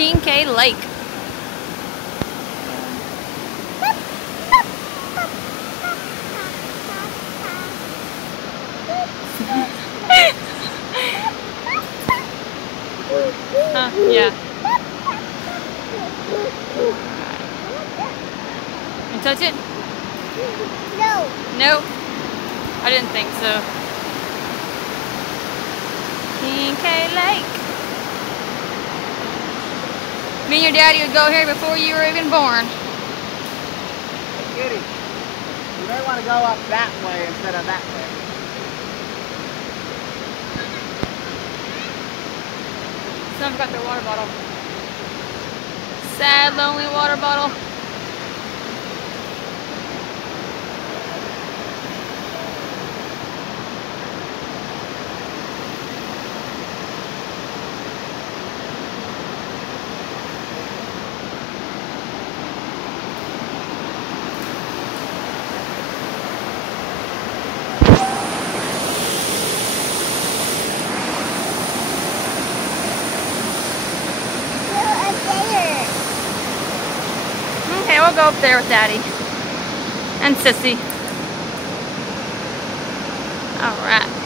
Kinkaid Lake. Yeah. You touch it? No. No? I didn't think so. Kinkaid Lake. Me and your daddy would go here before you were even born. Hey, Kitty, you may want to go up that way instead of that way. Someone got their water bottle. Sad, lonely water bottle. Okay, we'll go up there with Daddy and Sissy. All right.